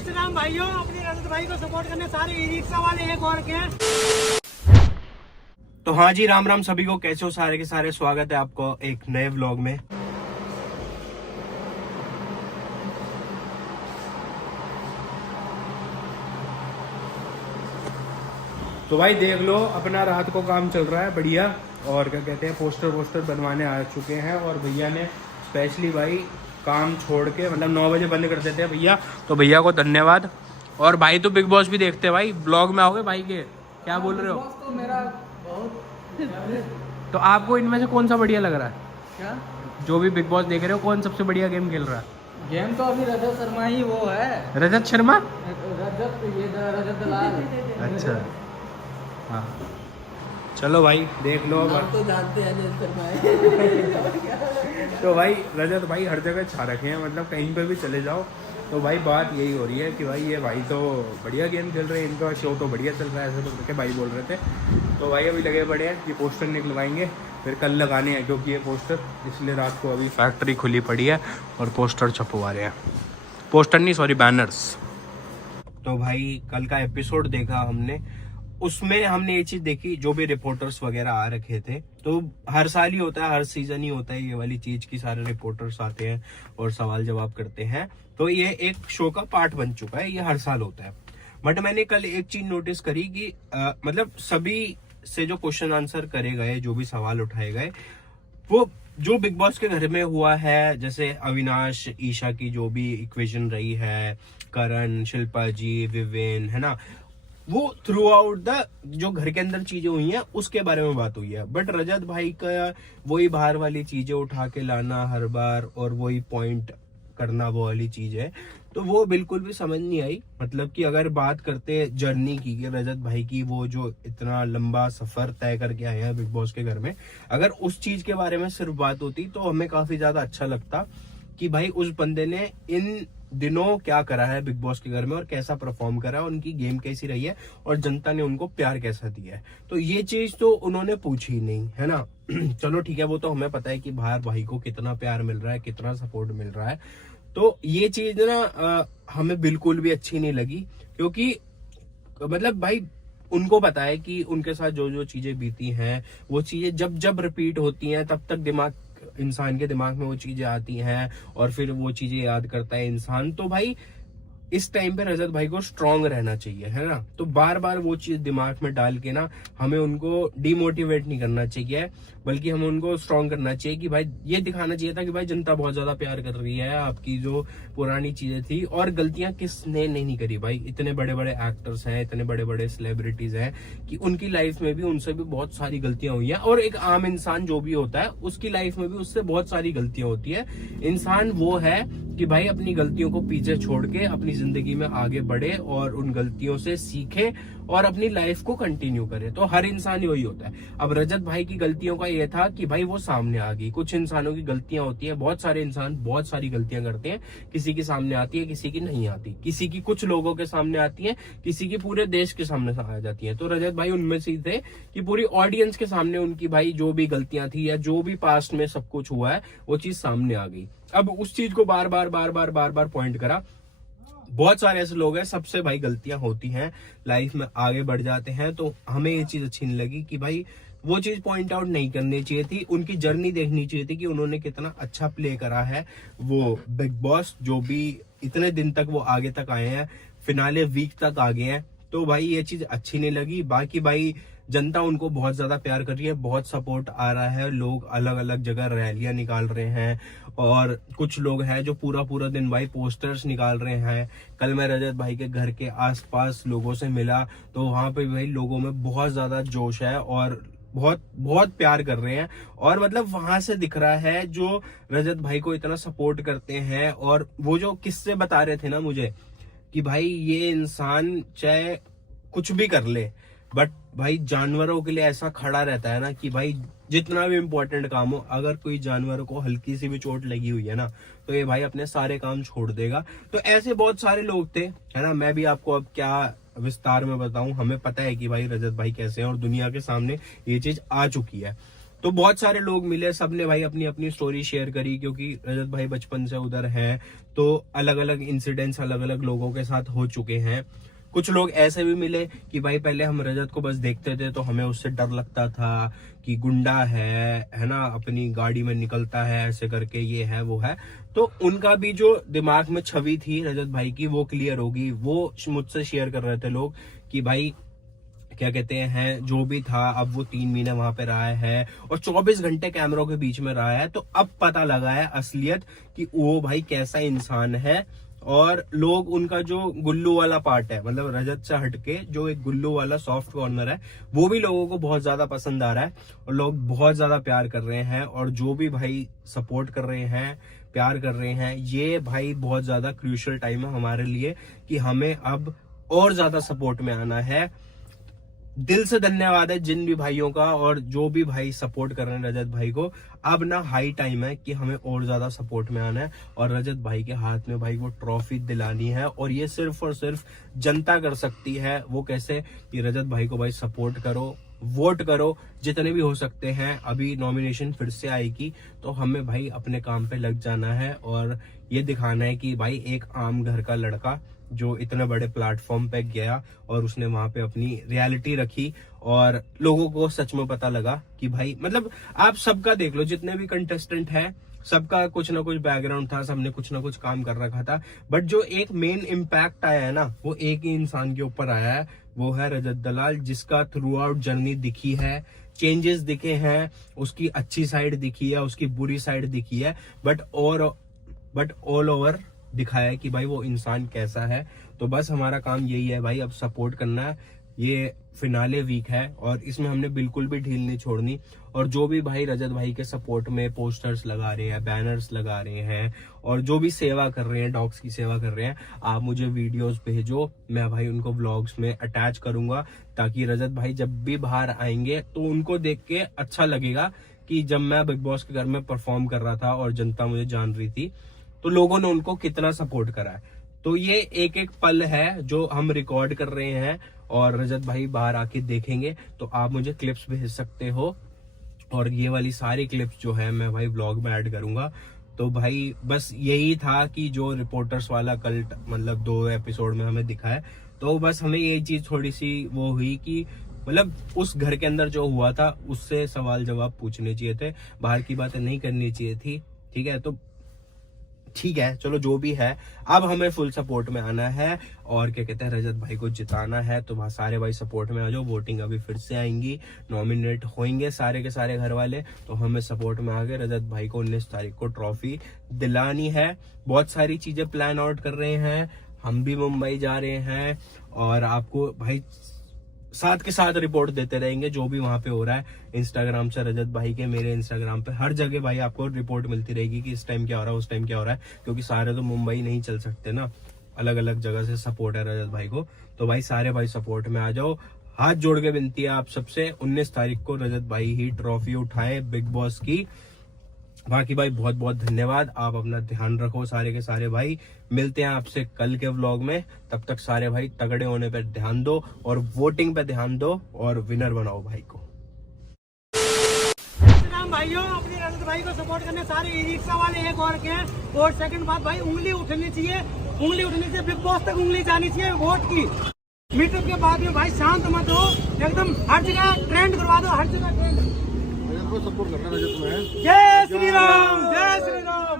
जय श्री राम भाइयों, अपने रजत भाई को सपोर्ट करने सारे ई रिक्शा वाले एक और के। तो हाँ जी, राम राम सभी को। कैसे हो सारे के सारे? स्वागत है आपको एक नए व्लॉग में। तो भाई देख लो, अपना रात को काम चल रहा है बढ़िया। और क्या कहते हैं, पोस्टर बनवाने आ चुके हैं। और भैया ने स्पेशली भाई काम छोड़ के, मतलब 9 बजे बंद कर देते हैं भैया, तो भैया को धन्यवाद। और भाई तो बिग बॉस भी देखते हैं भाई, ब्लॉग में आओगे भाई के? क्या बोल रहे हो? तो मेरा बहुत तो आपको इनमें से कौन सा बढ़िया लग रहा है? क्या जो भी बिग बॉस देख रहे हो, कौन सबसे बढ़िया गेम खेल रहा है? गेम तो अभी रजत शर्मा ही वो है। रजत शर्मा? रजत दलाल। अच्छा हाँ, चलो भाई देख लो। आप तो जानते हैं रजत शर्मा है। तो भाई रजत भाई हर जगह छा रखे हैं, मतलब कहीं पर भी चले जाओ तो भाई बात यही हो रही है कि भाई ये भाई तो बढ़िया गेम खेल रहे हैं, इनका शो तो बढ़िया चल रहा है, ऐसे तो भाई बोल रहे थे। तो भाई अभी लगे पड़े हैं कि पोस्टर निकलवाएंगे, फिर कल लगाने हैं, क्योंकि ये पोस्टर इसलिए रात को अभी फैक्ट्री खुली पड़ी है और पोस्टर छपवा रहे हैं। पोस्टर नहीं, सॉरी, बैनर्स। तो भाई कल का एपिसोड देखा हमने, उसमें हमने ये चीज देखी, जो भी रिपोर्टर्स वगैरह आ रखे थे, तो हर साल ही होता है, हर सीजन ही होता है ये वाली चीज की, सारे रिपोर्टर्स आते हैं और सवाल जवाब करते हैं। तो ये एक शो का पार्ट बन चुका है, ये हर साल होता है। बट मैंने कल एक चीज नोटिस करी कि मतलब सभी से जो क्वेश्चन आंसर करे गए, जो भी सवाल उठाए गए, वो जो बिग बॉस के घर में हुआ है, जैसे अविनाश ईशा की जो भी इक्वेशन रही है, करण, शिल्पा जी, विवेन, है ना, वो थ्रू आउट द जो घर के अंदर चीजें हुई हैं उसके बारे में बात हुई है। बट रजत भाई का वही बाहर वाली चीजें उठा के लाना हर बार और वही पॉइंट करना, वो वाली चीज है, तो वो बिल्कुल भी समझ नहीं आई। मतलब कि अगर बात करते जर्नी की, रजत भाई की, वो जो इतना लंबा सफर तय करके आए हैं बिग बॉस के घर में, अगर उस चीज के बारे में सिर्फ बात होती तो हमें काफी ज्यादा अच्छा लगता कि भाई उस बंदे ने इन दिनों क्या करा है बिग बॉस के घर में और कैसा परफॉर्म करा है, उनकी गेम कैसी रही है और जनता ने उनको प्यार कैसा दिया है। तो ये चीज तो उन्होंने पूछी ही नहीं, है ना। चलो ठीक है, वो तो हमें पता है कि बाहर भाई को कितना प्यार मिल रहा है, कितना सपोर्ट मिल रहा है। तो ये चीज ना हमें बिल्कुल भी अच्छी नहीं लगी, क्योंकि मतलब भाई उनको पता है कि उनके साथ जो जो चीजें बीती हैं, वो चीजें जब जब रिपीट होती हैं तब तक इंसान के दिमाग में वो चीजें आती हैं और फिर वो चीजें याद करता है इंसान। तो भाई इस टाइम पे रजत भाई को स्ट्रांग रहना चाहिए, है ना। तो बार बार वो चीज दिमाग में डाल के ना हमें उनको डिमोटिवेट नहीं करना चाहिए, बल्कि हमें उनको स्ट्रांग करना चाहिए कि भाई ये दिखाना चाहिए था कि भाई जनता बहुत ज्यादा प्यार कर रही है, आपकी जो पुरानी चीजें थी और गलतियां किसने नहीं करी। भाई इतने बड़े बड़े एक्टर्स हैं, इतने बड़े बड़े सेलिब्रिटीज हैं कि उनकी लाइफ में भी उनसे भी बहुत सारी गलतियां हुई हैं, और एक आम इंसान जो भी होता है उसकी लाइफ में भी उससे बहुत सारी गलतियां होती है। इंसान वो है कि भाई अपनी गलतियों को पीछे छोड़ के अपनी जिंदगी में आगे बढ़े और उन गलतियों से सीखे और अपनी लाइफ को कंटिन्यू करे। तो हर इंसान यही होता है। अब रजत भाई की गलतियों का ये था कि भाई वो सामने आ गई। कुछ इंसानों की गलतियां होती है, बहुत सारे इंसान बहुत सारी गलतियां करते हैं, किसी की सामने आती है, किसी की नहीं आती, किसी की कुछ लोगों के सामने आती है, किसी की पूरे देश के सामने आ जाती है। तो रजत भाई उनमें से थे कि पूरी ऑडियंस के सामने उनकी भाई जो भी गलतियां थी या जो भी पास्ट में सब कुछ हुआ है वो चीज सामने आ गई। अब उस चीज को बार बार पॉइंट करा। बहुत सारे ऐसे लोग हैं, सबसे भाई गलतियां होती हैं, लाइफ में आगे बढ़ जाते हैं। तो हमें ये चीज अच्छी नहीं लगी कि भाई वो चीज पॉइंट आउट नहीं करनी चाहिए थी, उनकी जर्नी देखनी चाहिए थी कि उन्होंने कितना अच्छा प्ले करा है। वो बिग बॉस जो भी इतने दिन तक वो आगे तक आए हैं, फिनाले वीक तक आ गए हैं, तो भाई ये चीज अच्छी नहीं लगी। बाकी भाई जनता उनको बहुत ज्यादा प्यार कर रही है, बहुत सपोर्ट आ रहा है, लोग अलग अलग जगह रैलियां निकाल रहे हैं और कुछ लोग हैं जो पूरा दिन भाई पोस्टर्स निकाल रहे हैं। कल मैं रजत भाई के घर के आसपास लोगों से मिला तो वहां पे भाई लोगों में बहुत ज्यादा जोश है और बहुत बहुत प्यार कर रहे हैं। और मतलब वहां से दिख रहा है जो रजत भाई को इतना सपोर्ट करते हैं। और वो जो किस्से बता रहे थे ना मुझे कि भाई ये इंसान चाहे कुछ भी कर ले, बट भाई जानवरों के लिए ऐसा खड़ा रहता है ना कि भाई जितना भी इम्पोर्टेंट काम हो, अगर कोई जानवर को हल्की सी भी चोट लगी हुई है ना, तो ये भाई अपने सारे काम छोड़ देगा। तो ऐसे बहुत सारे लोग थे, है ना। मैं भी आपको अब क्या विस्तार में बताऊं, हमें पता है कि भाई रजत भाई कैसे हैं और दुनिया के सामने ये चीज आ चुकी है। तो बहुत सारे लोग मिले, सबने भाई अपनी अपनी स्टोरी शेयर करी, क्योंकि रजत भाई बचपन से उधर है, तो अलग अलग इंसिडेंट्स अलग अलग लोगों के साथ हो चुके हैं। कुछ लोग ऐसे भी मिले कि भाई पहले हम रजत को बस देखते थे तो हमें उससे डर लगता था कि गुंडा है ना, अपनी गाड़ी में निकलता है ऐसे करके, ये है वो है। तो उनका भी जो दिमाग में छवि थी रजत भाई की वो क्लियर होगी। वो मुझसे शेयर कर रहे थे लोग कि भाई क्या कहते हैं, जो भी था अब वो 3 महीने वहां पे रहा है और 24 घंटे कैमरों के बीच में रहा है, तो अब पता लगा है असलियत कि वो भाई कैसा इंसान है। और लोग उनका जो गुल्लू वाला पार्ट है, मतलब रजत से हटके जो एक गुल्लू वाला सॉफ्ट कॉर्नर है, वो भी लोगों को बहुत ज्यादा पसंद आ रहा है और लोग बहुत ज्यादा प्यार कर रहे हैं। और जो भी भाई सपोर्ट कर रहे हैं, प्यार कर रहे हैं, ये भाई बहुत ज्यादा क्रूशियल टाइम है हमारे लिए कि हमें अब और ज्यादा सपोर्ट में आना है। दिल से धन्यवाद है जिन भी भाइयों का, और जो भी भाई सपोर्ट कर रहे हैं रजत भाई को। अब ना हाई टाइम है कि हमें और ज्यादा सपोर्ट में आना है और रजत भाई के हाथ में भाई वो ट्रॉफी दिलानी है। और ये सिर्फ और सिर्फ जनता कर सकती है। वो कैसे कि रजत भाई को भाई सपोर्ट करो, वोट करो जितने भी हो सकते हैं। अभी नॉमिनेशन फिर से आएगी तो हमें भाई अपने काम पे लग जाना है और ये दिखाना है कि भाई एक आम घर का लड़का जो इतने बड़े प्लेटफॉर्म पे गया और उसने वहां पे अपनी रियलिटी रखी और लोगों को सच में पता लगा कि भाई, मतलब आप सबका देख लो, जितने भी कंटेस्टेंट है सबका कुछ ना कुछ बैकग्राउंड था, सबने कुछ ना कुछ काम कर रखा था, बट जो एक मेन इम्पैक्ट आया है ना, वो एक ही इंसान के ऊपर आया है, वो है रजत दलाल, जिसका थ्रू आउट जर्नी दिखी है, चेंजेस दिखे हैं, उसकी अच्छी साइड दिखी है, उसकी बुरी साइड दिखी है, बट ऑल ओवर दिखाया है कि भाई वो इंसान कैसा है। तो बस हमारा काम यही है भाई, अब सपोर्ट करना है। ये फिनाले वीक है और इसमें हमने बिल्कुल भी ढील नहीं छोड़नी। और जो भी भाई रजत भाई के सपोर्ट में पोस्टर्स लगा रहे हैं, बैनर्स लगा रहे हैं और जो भी सेवा कर रहे हैं, डॉग्स की सेवा कर रहे हैं, आप मुझे वीडियोस भेजो, मैं भाई उनको व्लॉग्स में अटैच करूंगा, ताकि रजत भाई जब भी बाहर आएंगे तो उनको देख के अच्छा लगेगा कि जब मैं बिग बॉस के घर में परफॉर्म कर रहा था और जनता मुझे जान रही थी तो लोगों ने उनको कितना सपोर्ट करा है। तो ये एक एक पल है जो हम रिकॉर्ड कर रहे हैं और रजत भाई बाहर आके देखेंगे तो आप मुझे क्लिप्स भेज सकते हो और ये वाली सारी क्लिप्स जो है मैं भाई व्लॉग में ऐड करूंगा। तो भाई बस यही था कि जो रिपोर्टर्स वाला कल्ट मतलब 2 एपिसोड में हमें दिखा है, तो बस हमें ये चीज थोड़ी सी वो हुई कि मतलब उस घर के अंदर जो हुआ था उससे सवाल जवाब पूछने चाहिए थे, बाहर की बातें नहीं करनी चाहिए थी। ठीक है, तो ठीक है, चलो जो भी है, अब हमें फुल सपोर्ट में आना है और क्या कहते हैं, रजत भाई को जिताना है। तो वहाँ सारे भाई सपोर्ट में आ जाओ, वोटिंग अभी फिर से आएंगी, नॉमिनेट होंगे सारे के सारे घर वाले, तो हमें सपोर्ट में आके रजत भाई को 19 तारीख को ट्रॉफी दिलानी है। बहुत सारी चीजें प्लान आउट कर रहे हैं, हम भी मुंबई जा रहे हैं और आपको भाई साथ के साथ रिपोर्ट देते रहेंगे जो भी वहां पे हो रहा है। इंस्टाग्राम से रजत भाई के, मेरे इंस्टाग्राम पे, हर जगह भाई आपको रिपोर्ट मिलती रहेगी कि इस टाइम क्या हो रहा है, उस टाइम क्या हो रहा है, क्योंकि सारे तो मुंबई नहीं चल सकते ना, अलग अलग जगह से सपोर्ट है रजत भाई को। तो भाई सारे भाई सपोर्ट में आ जाओ, हाथ जोड़ के विनती है आप सबसे, 19 तारीख को रजत भाई ही ट्रॉफी उठाए बिग बॉस की। बाकी भाई बहुत बहुत धन्यवाद, आप अपना ध्यान रखो सारे के सारे भाई, मिलते हैं आपसे कल के व्लॉग में। तब तक सारे भाई तगड़े होने पे ध्यान दो और वोटिंग पे ध्यान दो और विनर बनाओ भाई को। राम भाइयों, अपने रजत भाई को सपोर्ट करने सारे ई रिक्शा वाले एक और के हैं। और सेकंड बात भाई, उंगली उठनी चाहिए, उंगली उठनी चाहिए, बिग बॉस तक उंगली जानी चाहिए वोट की। मीटअप के बाद में भाई शांत मत हो, एकदम हर जगह ट्रेंड करवा दो, हर जगह ट्रेंड। सपोर्ट करना रजत में। जय श्री राम, जय श्री राम।